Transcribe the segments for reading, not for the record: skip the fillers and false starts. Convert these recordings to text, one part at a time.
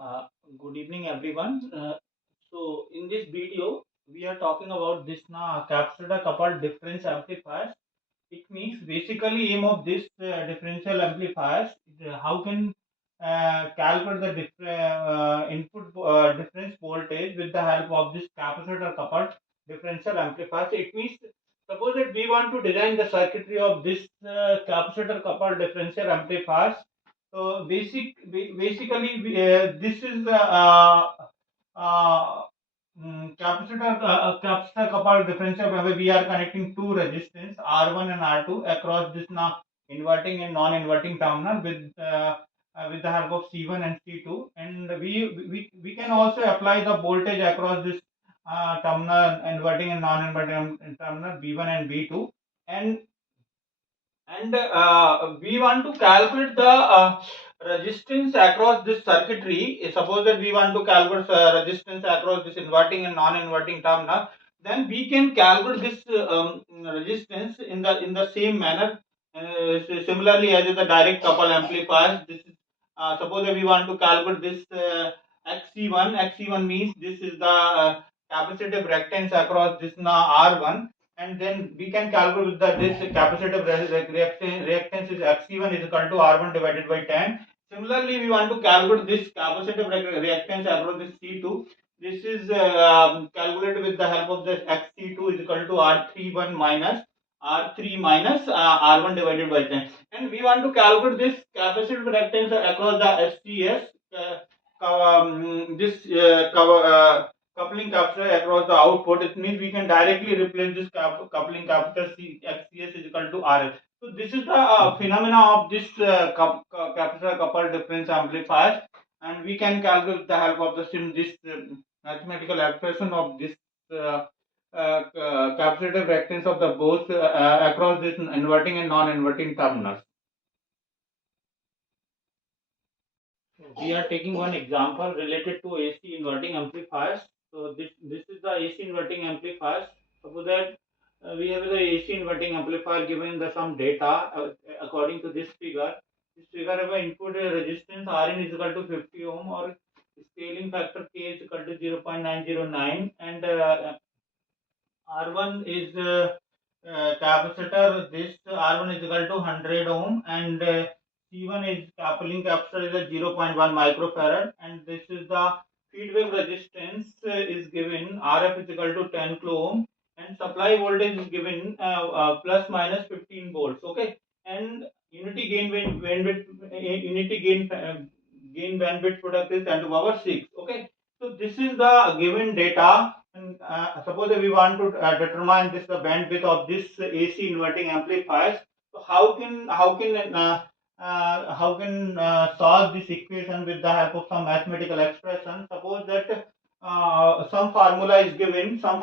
Uh, Good evening, everyone. In this video, we are talking about this capacitor coupled difference amplifiers. It means basically aim of this differential amplifiers. How can calculate the input difference voltage with the help of this capacitor coupled differential amplifiers. It means suppose that we want to design the circuitry of this capacitor coupled differential amplifiers. So basically, this is the uh, capacitor coupled differential where we are connecting two resistance R1 and R2 across this now inverting and non-inverting terminal with the help of C1 and C2, and we can also apply the voltage across this terminal inverting and non-inverting terminal B1 and B2, and we want to calculate the resistance across this circuitry. Suppose that we want to calculate resistance across this inverting and non-inverting terminal, then we can calculate this resistance in the same manner. Similarly, as in the direct couple amplifiers, this is suppose that we want to calculate this XC1. XC1 means this is the capacitive reactance across this R1, and then we can calculate that this capacitive reactance is Xc1 is equal to R1 divided by 10. Similarly, we want to calculate this capacitive reactance across this C2. This is calculated with the help of this Xc2 is equal to R31 minus R3 minus R1 divided by 10. And we want to calculate this capacitive reactance across the SCS. This coupling capacitor across the output. It means we can directly replace this coupling capacitor XCS is equal to RL. So this is the phenomena of this capacitor coupled difference amplifiers, and we can calculate with the help of this mathematical expression of this capacitive reactance of the both across this inverting and non-inverting terminals. We are taking one example related to AC inverting amplifiers. So this is the AC inverting amplifiers. Suppose that we have the AC inverting amplifier given the some data according to this figure. This figure have an input resistance Rin is equal to 50 ohm, or scaling factor K is equal to 0.909, and R1 is capacitor. This R1 is equal to 100 ohm, and C1 is coupling capacitor is a 0.1 microfarad, and this is the feedback resistance is given RF is equal to 10 kilo ohm, and supply voltage is given plus minus 15 volts. Okay, and unity gain bandwidth unity gain bandwidth product is 10 to power 6. Okay, so this is the given data, and suppose that we want to determine this the bandwidth of this AC inverting amplifiers. So how can solve this equation with the help of some mathematical expression? Suppose that some formula is given. One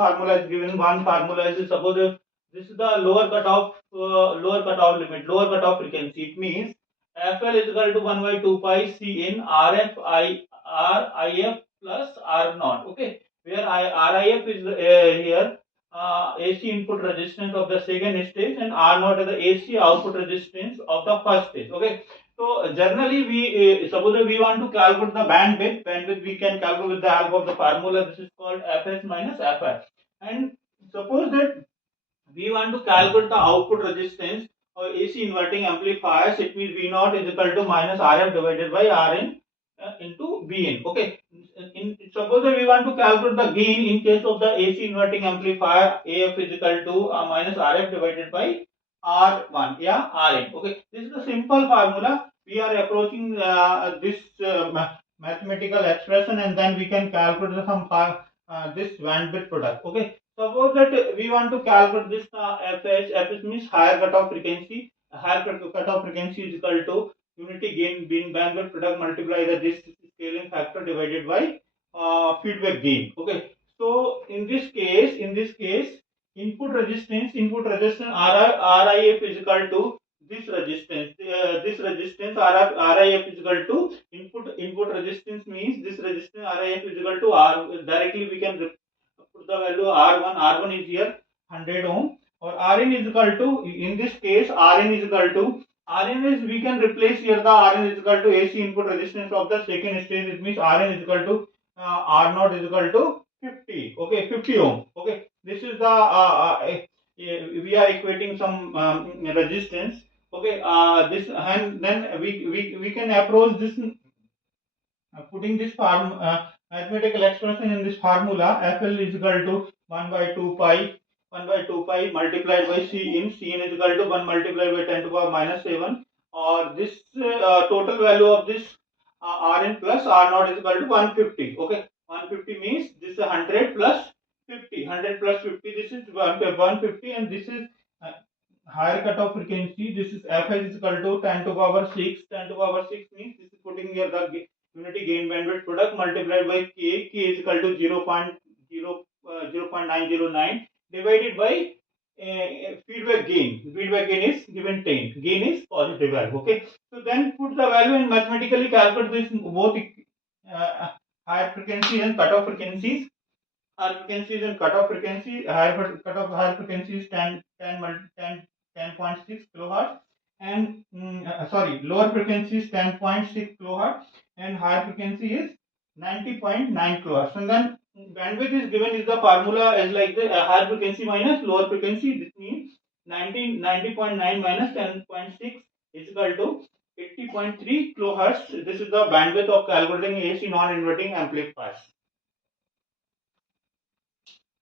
formula is, suppose if this is the lower cutoff limit, lower cutoff frequency. It means FL is equal to 1 by 2 pi C in RIF plus R naught. Okay, where RIF is here AC input resistance of the second stage, and R naught is the AC output resistance of the first stage. Okay, so generally we suppose that we want to calculate the bandwidth. Bandwidth we can calculate with the help of the formula. This is called Fs minus Fi. And suppose that we want to calculate the output resistance of AC inverting amplifiers. It means V naught is equal to minus RF divided by Rn into Bn. Okay. Suppose that we want to calculate the gain in case of the AC inverting amplifier, AF is equal to minus RF divided by R1. Yeah, Rn. Okay. This is the simple formula. We are approaching this mathematical expression, and then we can calculate some this bandwidth product. Okay. Suppose that we want to calculate this FH means higher cutoff frequency. Higher cutoff frequency is equal to unity gain bandwidth product multiplied by this scaling factor divided by feedback gain. Okay. So in this case, input resistance RIF is equal to this resistance. This resistance RIF is equal to input resistance, means this resistance RIF is equal to R. Directly we can put the value R1. R1 is here 100 ohm, or Rn is equal to, in this case Rn is equal to Rn is, we can replace here the Rn is equal to AC input resistance of the second stage. It means Rn is equal to R naught is equal to 50. Okay, 50 ohm. Okay, this is the we are equating some resistance. Okay, this, and then we can approach this putting this mathematical expression in this formula. FL is equal to 1 by 2 pi 1 by 2 pi multiplied by Cin is equal to 1 multiplied by 10 to the power minus 7, or this total value of this Rn plus R naught is equal to 150. Okay, 150 means this is 100 plus 50, 100 plus 50, this is 150, and this is uh, higher cutoff frequency. This is Fh is equal to 10 to the power 6. 10 to the power 6 means this is putting here the unity gain bandwidth product multiplied by K. K is equal to 0.909 divided by feedback gain. Feedback gain is given 10. Gain is positive value. Okay. So then put the value and mathematically calculate this both higher frequency and cutoff frequencies. Higher frequencies and cutoff frequency. Higher frequency is 10.6 kilohertz, and sorry, lower frequency is 10.6 kilohertz, and higher frequency is 90.9 kilohertz. And then bandwidth is given is the formula as like the higher frequency minus lower frequency. This means 90.9 minus 10.6 is equal to 80.3 kilohertz. This is the bandwidth of calculating AC non-inverting amplifiers.